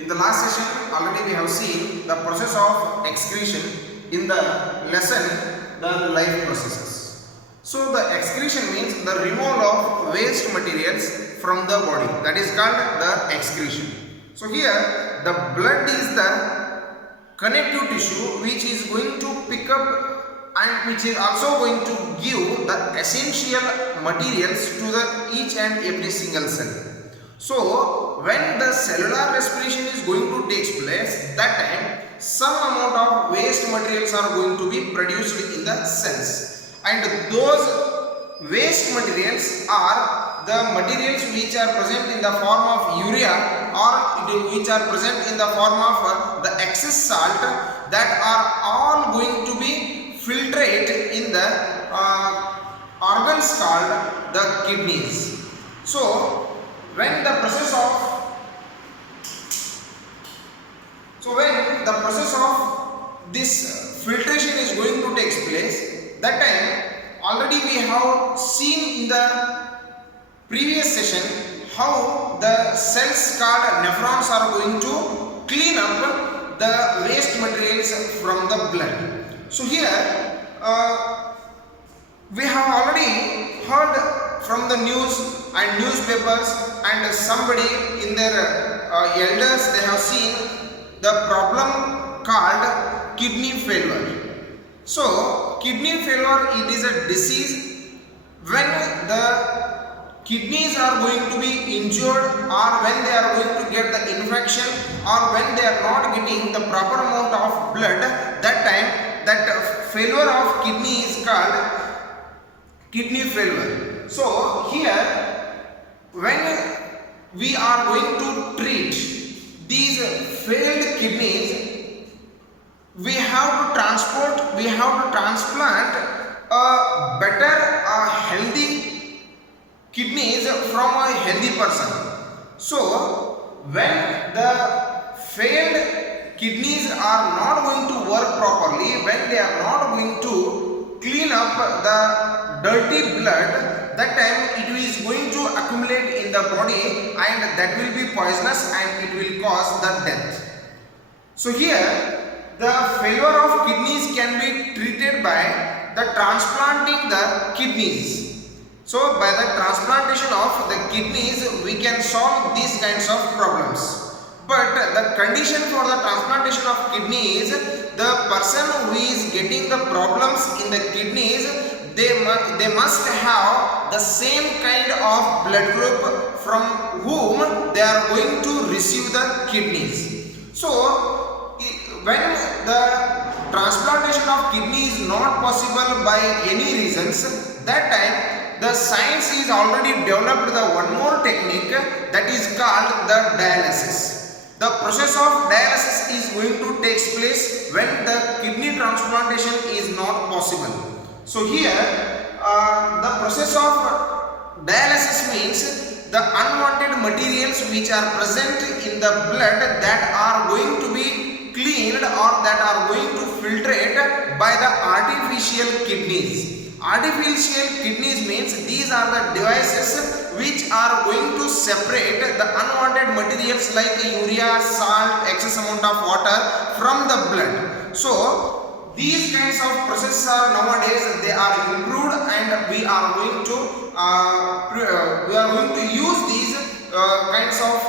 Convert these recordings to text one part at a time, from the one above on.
In the last session, already we have seen the process of excretion in the lesson, the life processes. So the excretion means the removal of waste materials from the body. That is called the excretion. So here the blood is the connective tissue which is going to pick up and which is also going to give the essential materials to the each and every single cell. So when the cellular respiration is going to take place, that time some amount of waste materials are going to be produced in the cells, and those waste materials are the materials which are present in the form of urea or which are present in the form of the excess salt, that are all going to be filtrate in the organs called the kidneys. So when the process of this filtration is going to take place, that time already we have seen in the previous session how the cells called nephrons are going to clean up the waste materials from the blood. So here we have already heard from the news and newspapers, and somebody in their elders, they have seen the problem called kidney failure. So kidney failure, it is a disease when the kidneys are going to be injured, or when they are going to get the infection, or when they are not getting the proper amount of blood. That time that failure of kidney is called kidney failure. So here when we are going to treat these failed kidneys, we have to transplant a better, healthy kidneys from a healthy person. So when the failed kidneys are not going to work properly, when they are not going to clean up the dirty blood, that time it is going to accumulate in the body, and that will be poisonous and it will cause the death. So here the failure of kidneys can be treated by the transplanting the kidneys. So by the transplantation of the kidneys, we can solve these kinds of problems. But the condition for the transplantation of kidneys, the person who is getting the problems in the kidneys, they must have the same kind of blood group from whom they are going to receive the kidneys. So when the transplantation of kidney is not possible by any reasons, that time the science is already developed the one more technique, that is called the dialysis. The process of dialysis is going to take place when the kidney transplantation is not possible. So here the process of dialysis means the unwanted materials which are present in the blood that are going to be cleaned, or that are going to filtrate by the artificial kidneys. Artificial kidneys means these are the devices which are going to separate the unwanted materials like urea, salt, excess amount of water from the blood. So these kinds of processes are nowadays, they are improved, and we are going to use these kinds of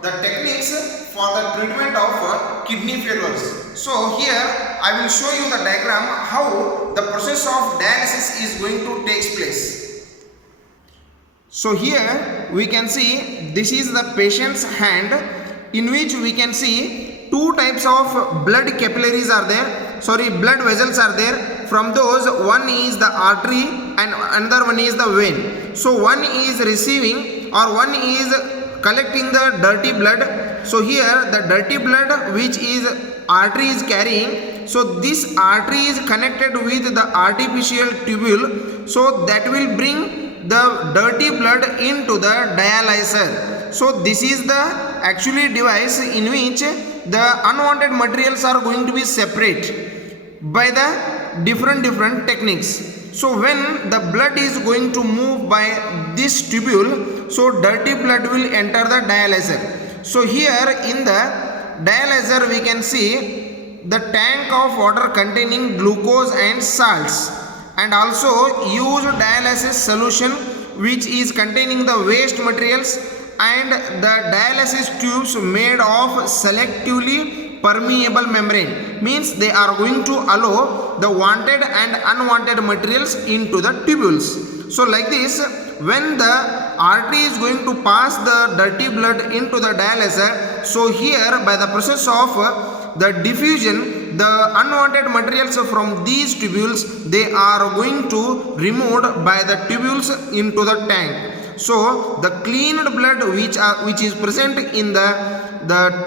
the techniques for the treatment of kidney failures. So here I will show you the diagram how the process of dialysis is going to take place. So here we can see this is the patient's hand, in which we can see two types of blood capillaries are there. Blood vessels are there. From those, one is the artery and another one is the vein. So one is receiving, or one is collecting the dirty blood. So here the dirty blood which is artery is carrying, so this artery is connected with the artificial tubule, so that will bring the dirty blood into the dialyzer. So this is the actually device in which the unwanted materials are going to be separate by the different techniques. So when the blood is going to move by this tubule, so dirty blood will enter the dialyzer. So here in the dialyzer we can see the tank of water containing glucose and salts, and also use dialysis solution which is containing the waste materials, and the dialysis tubes made of selectively permeable membrane, means they are going to allow the wanted and unwanted materials into the tubules. So like this, when the artery is going to pass the dirty blood into the dialyzer, so here by the process of the diffusion, the unwanted materials from these tubules, they are going to removed by the tubules into the tank. So the cleaned blood which is present in the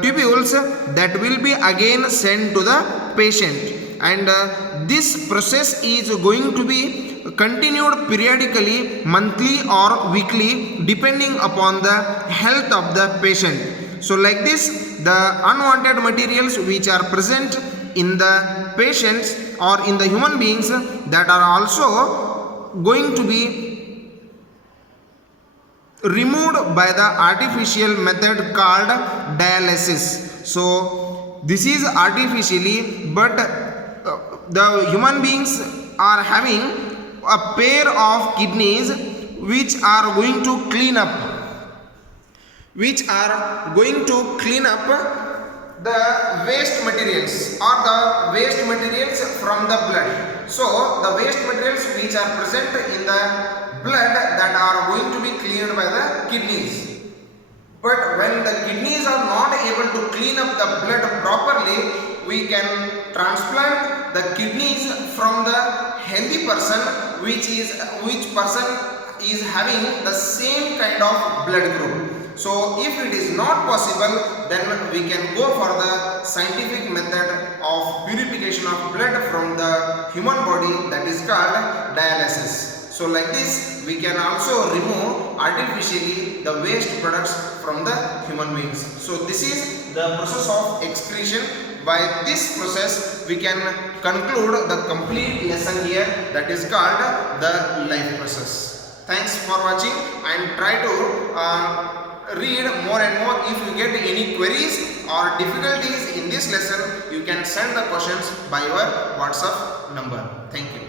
tubules, that will be again sent to the patient, and this process is going to be continued periodically, monthly or weekly, depending upon the health of the patient. So like this, the unwanted materials which are present in the patients or in the human beings, that are also going to be removed by the artificial method called dialysis. So this is artificially, but the human beings are having a pair of kidneys which are going to clean up the waste materials or the waste materials from the blood. So the waste materials which are present in the blood, that are going to be cleaned by the kidneys. But when the kidneys are not able to clean up the blood properly, we can transplant the kidneys from the healthy person which person is having the same kind of blood group. So if it is not possible, then we can go for the scientific method of purification of blood from the human body, that is called dialysis. So like this, we can also remove artificially the waste products from the human beings. So this is the process of excretion. By this process, we can conclude the complete lesson here, that is called the life process. Thanks for watching, and try to read more and more. If you get any queries or difficulties in this lesson, you can send the questions by your WhatsApp number. Thank you.